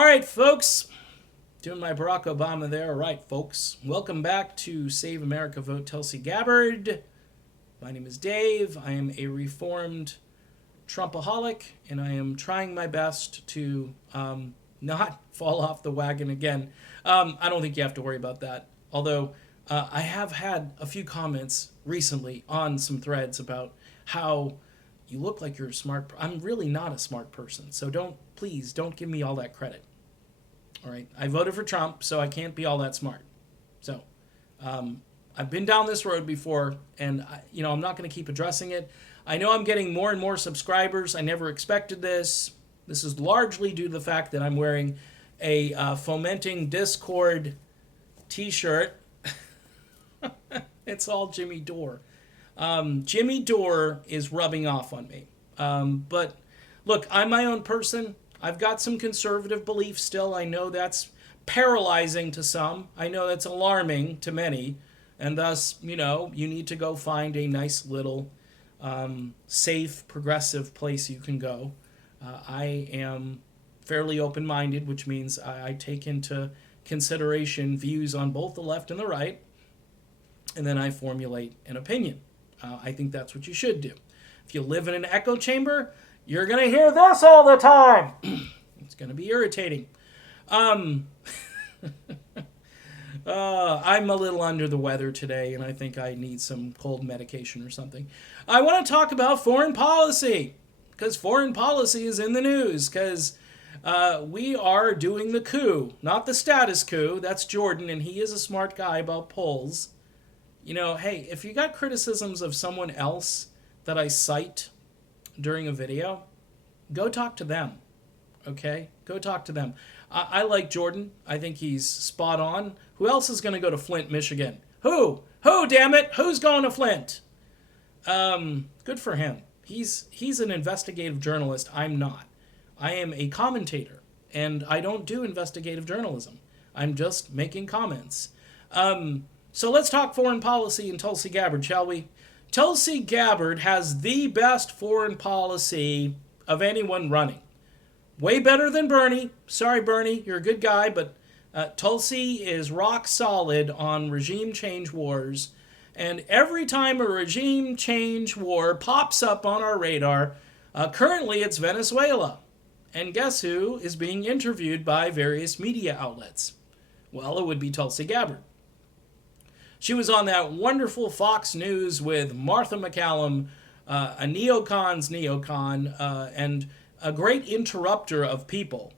All right, folks. Doing my Barack Obama there. All right, folks. Welcome back to Save America Vote Tulsi Gabbard. My name is Dave. I am a reformed Trumpaholic, and I am trying my best to not fall off the wagon again. I don't think you have to worry about that. Although I have had a few comments recently on some threads about how you look like you're a smart. I'm really not a smart person, so please don't give me all that credit. All right, I voted for Trump, so I can't be all that smart. So I've been down this road before, and I'm not going to keep addressing it. I know I'm getting more and more subscribers. I never expected this. This is largely due to the fact that I'm wearing a Fomenting Discord t-shirt. It's all Jimmy Dore. Jimmy Dore is rubbing off on me. But look, I'm my own person. I've got some conservative beliefs still. I know that's paralyzing to some. I know that's alarming to many. And thus, you need to go find a nice little safe, progressive place you can go. I am fairly open-minded, which means I take into consideration views on both the left and the right, and then I formulate an opinion. I think that's what you should do. If you live in an echo chamber, you're going to hear this all the time. It's going to be irritating. I'm a little under the weather today, and I think I need some cold medication or something. I want to talk about foreign policy, because foreign policy is in the news, because we are doing the coup, not the status coup. That's Jordan, and he is a smart guy about polls. Hey, if you got criticisms of someone else that I cite during a video, go talk to them, okay? Go talk to them. I like Jordan. I think he's spot on. Who else is going to go to Flint, Michigan? Who, damn it? Who's going to Flint? Good for him. He's an investigative journalist. I'm not. I am a commentator, and I don't do investigative journalism. I'm just making comments. So let's talk foreign policy and Tulsi Gabbard, shall we? Tulsi Gabbard has the best foreign policy of anyone running. Way better than Bernie. Sorry, Bernie, you're a good guy, but Tulsi is rock solid on regime change wars. And every time a regime change war pops up on our radar, currently it's Venezuela. And guess who is being interviewed by various media outlets? Well, it would be Tulsi Gabbard. She was on that wonderful Fox News with Martha McCallum, a neocon's neocon, and a great interrupter of people.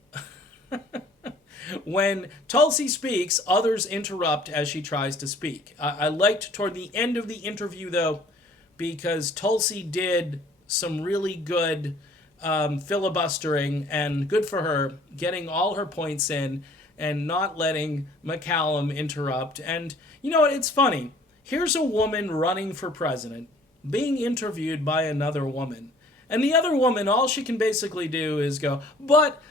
When Tulsi speaks, others interrupt as she tries to speak. I liked toward the end of the interview, though, because Tulsi did some really good filibustering, and good for her, getting all her points in and not letting McCallum interrupt. And you know what? It's funny. Here's a woman running for president, being interviewed by another woman. And the other woman, all she can basically do is go, but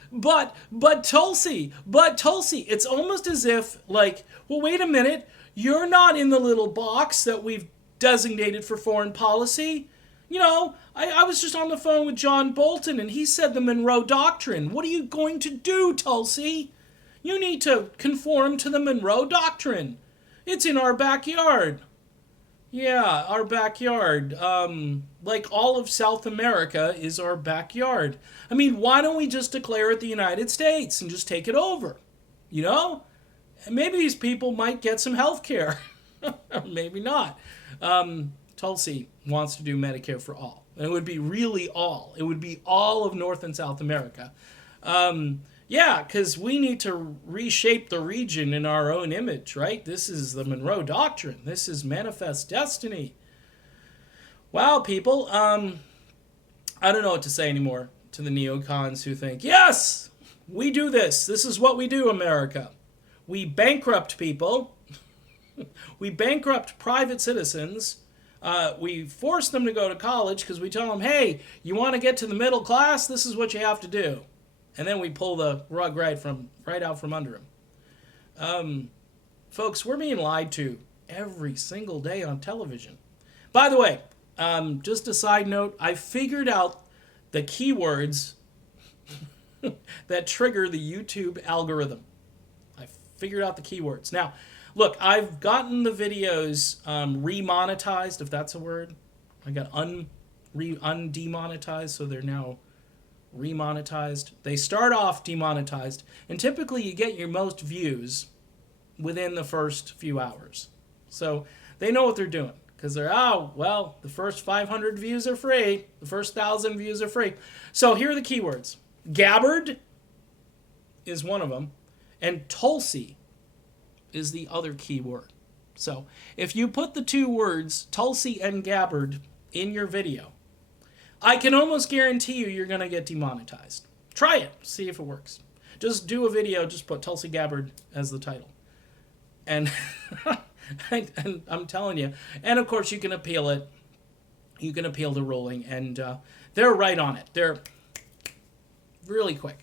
Tulsi. It's almost as if, like, well, wait a minute. You're not in the little box that we've designated for foreign policy. I was just on the phone with John Bolton, and he said the Monroe Doctrine. What are you going to do, Tulsi? You need to conform to the Monroe Doctrine. It's in our backyard. Yeah, our backyard. Like all of South America is our backyard. I mean, why don't we just declare it the United States and just take it over? Maybe these people might get some health care. Or maybe not. Tulsi wants to do Medicare for all. And it would be really all. It would be all of North and South America. Yeah, because we need to reshape the region in our own image, right? This is the Monroe Doctrine. This is manifest destiny. Wow, people. I don't know what to say anymore to the neocons who think, yes, we do this. This is what we do, America. We bankrupt people. We bankrupt private citizens. We force them to go to college because we tell them, hey, you want to get to the middle class? This is what you have to do. And then we pull the rug right out from under him. Folks, we're being lied to every single day on television. By the way, just a side note, I figured out the keywords that trigger the YouTube algorithm. I figured out the keywords. Now, look, I've gotten the videos remonetized, if that's a word. I got undemonetized, so they're now remonetized. They start off demonetized, and typically you get your most views within the first few hours. So they know what they're doing, because they're, the first 500 views are free. The first 1,000 views are free. So here are the keywords. Gabbard is one of them, and Tulsi is the other keyword. So if you put the two words, Tulsi and Gabbard, in your video, I can almost guarantee you're going to get demonetized. Try it. See if it works. Just do a video, just put Tulsi Gabbard as the title. And, and I'm telling you. And, of course, you can appeal it. You can appeal the ruling. And they're right on it. They're really quick.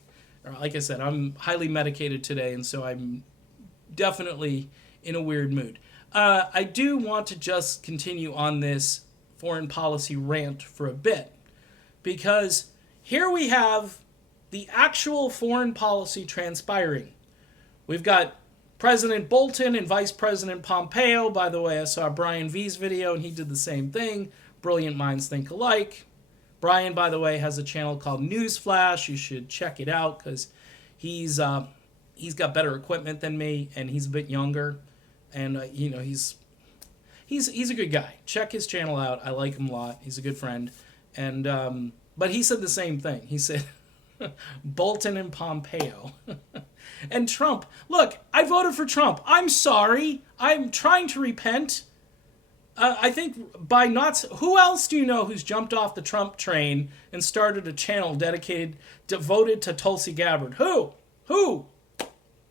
Like I said, I'm highly medicated today, and so I'm definitely in a weird mood. I do want to just continue on this foreign policy rant for a bit, because here we have the actual foreign policy transpiring. We've got President Bolton and Vice President Pompeo. By the way, I saw Brian V's video, and he did the same thing. Brilliant minds think alike. Brian, by the way, has a channel called Newsflash. You should check it out, because he's got better equipment than me, and he's a bit younger, and he's a good guy. Check his channel out. I like him a lot. He's a good friend. And but he said the same thing. He said Bolton and Pompeo. And Trump. Look, I voted for Trump. I'm sorry. I'm trying to repent. I think by not... Who else do you know who's jumped off the Trump train and started a channel devoted to Tulsi Gabbard? Who?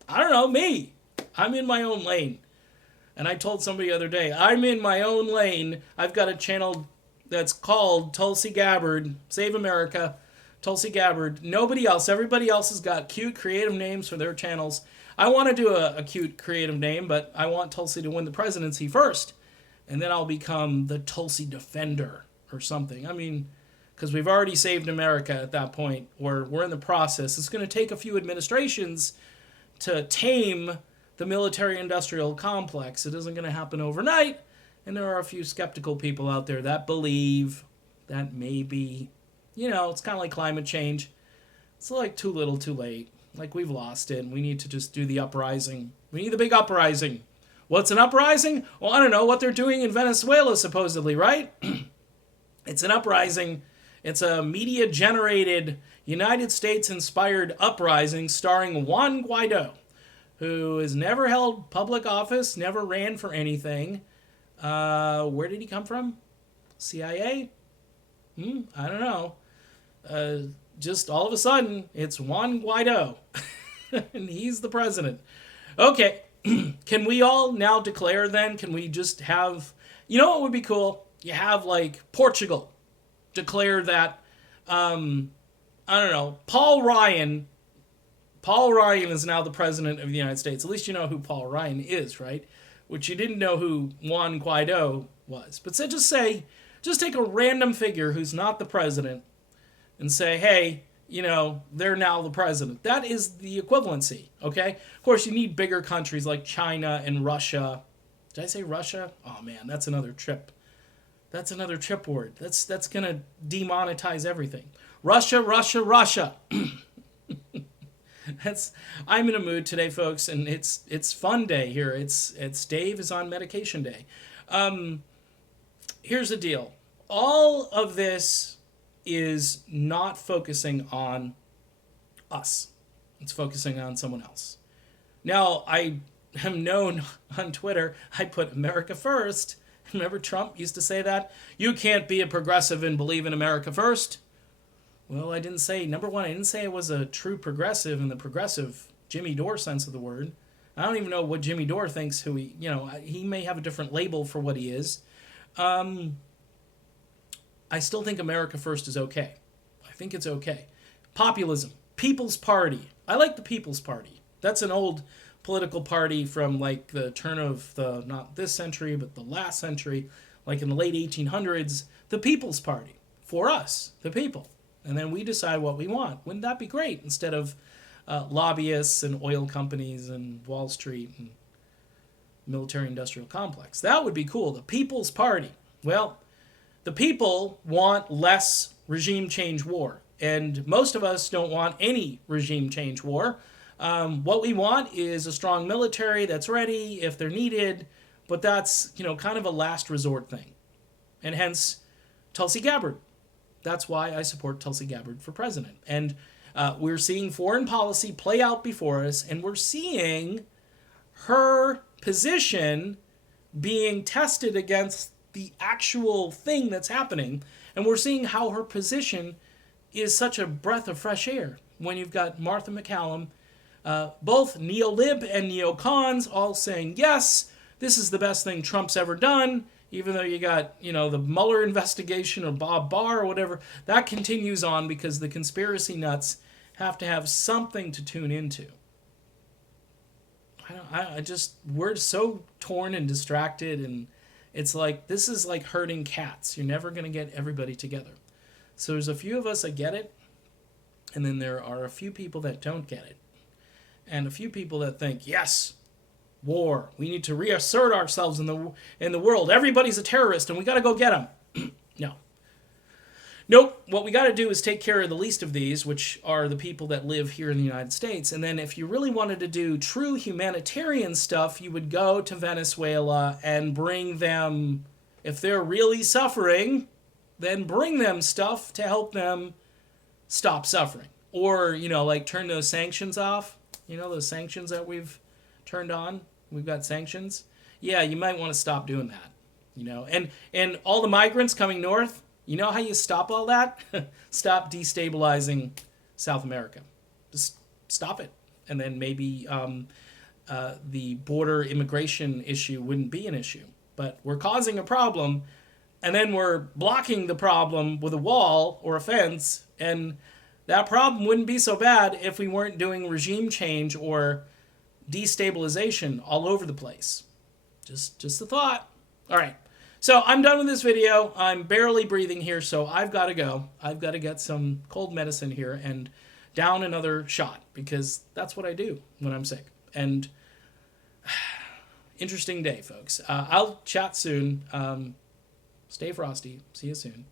I don't know. Me. I'm in my own lane. And I told somebody the other day, I'm in my own lane. I've got a channel that's called Tulsi Gabbard, Save America, Tulsi Gabbard. Nobody else. Everybody else has got cute, creative names for their channels. I want to do a cute, creative name, but I want Tulsi to win the presidency first. And then I'll become the Tulsi Defender or something. I mean, because we've already saved America at that point, or we're in the process. It's going to take a few administrations to tame the military-industrial complex. It isn't going to happen overnight, and there are a few skeptical people out there that believe that maybe, it's kind of like climate change. It's like too little, too late. Like we've lost it, and we need to just do the uprising. We need the big uprising. What's an uprising? Well, I don't know, what they're doing in Venezuela, supposedly, right? It's an uprising. It's a media-generated, United States-inspired uprising starring Juan Guaido, who has never held public office, never ran for anything. Where did he come from? CIA? I don't know. Just all of a sudden, it's Juan Guaido. And he's the president. Okay, can we all now declare then? Can we just have... You know what would be cool? You have, Portugal declare that, I don't know, Paul Ryan is now the president of the United States. At least you know who Paul Ryan is, right? Which you didn't know who Juan Guaido was. But just take a random figure who's not the president and say, hey, they're now the president. That is the equivalency, okay? Of course, you need bigger countries like China and Russia. Did I say Russia? Oh, man, that's another trip. That's another trip word. That's going to demonetize everything. Russia. I'm in a mood today, folks, and it's fun day here. It's Dave is on medication day. Here's the deal. All of this is not focusing on us. It's focusing on someone else. Now, I am known on Twitter. I put America first. Remember Trump used to say that? You can't be a progressive and believe in America first. Well, I didn't say, number one, I didn't say it was a true progressive in the progressive Jimmy Dore sense of the word. I don't even know what Jimmy Dore thinks he may have a different label for what he is. I still think America first is okay. I think it's okay. Populism. People's Party. I like the People's Party. That's an old political party from the turn of not this century, but the last century, in the late 1800s. The People's Party. For us, the people. and then we decide what we want. Wouldn't that be great? Instead of lobbyists and oil companies and Wall Street and military-industrial complex. That would be cool. The People's Party. Well, the people want less regime change war, and most of us don't want any regime change war. What we want is a strong military that's ready if they're needed, but that's, kind of a last resort thing. And hence, Tulsi Gabbard. That's why I support Tulsi Gabbard for president. And we're seeing foreign policy play out before us, and we're seeing her position being tested against the actual thing that's happening. And we're seeing how her position is such a breath of fresh air when you've got Martha McCallum, both neo-lib and neo-cons, all saying, yes, this is the best thing Trump's ever done, even though you got, the Mueller investigation or Bob Barr or whatever. That continues on because the conspiracy nuts have to have something to tune into. We're so torn and distracted, and it's like, this is like herding cats. You're never going to get everybody together. So there's a few of us that get it, and then there are a few people that don't get it. And a few people that think, yes, war, we need to reassert ourselves in the world. Everybody's a terrorist, and we got to go get them. No. Nope, what we got to do is take care of the least of these, which are the people that live here in the United States. And then if you really wanted to do true humanitarian stuff, you would go to Venezuela and bring them, if they're really suffering, then bring them stuff to help them stop suffering. Or, turn those sanctions off. Those sanctions that we've turned on? We've got sanctions. Yeah, you might want to stop doing that. And all the migrants coming north, you know how you stop all that? Stop destabilizing South America. Just stop it. And then maybe the border immigration issue wouldn't be an issue. But we're causing a problem, and then we're blocking the problem with a wall or a fence, and that problem wouldn't be so bad if we weren't doing regime change or destabilization all over the place. Just a thought. All right. So I'm done with this video. I'm barely breathing here, so I've got to go. I've got to get some cold medicine here and down another shot, because that's what I do when I'm sick. And interesting day, folks. I'll chat soon. Stay frosty. See you soon.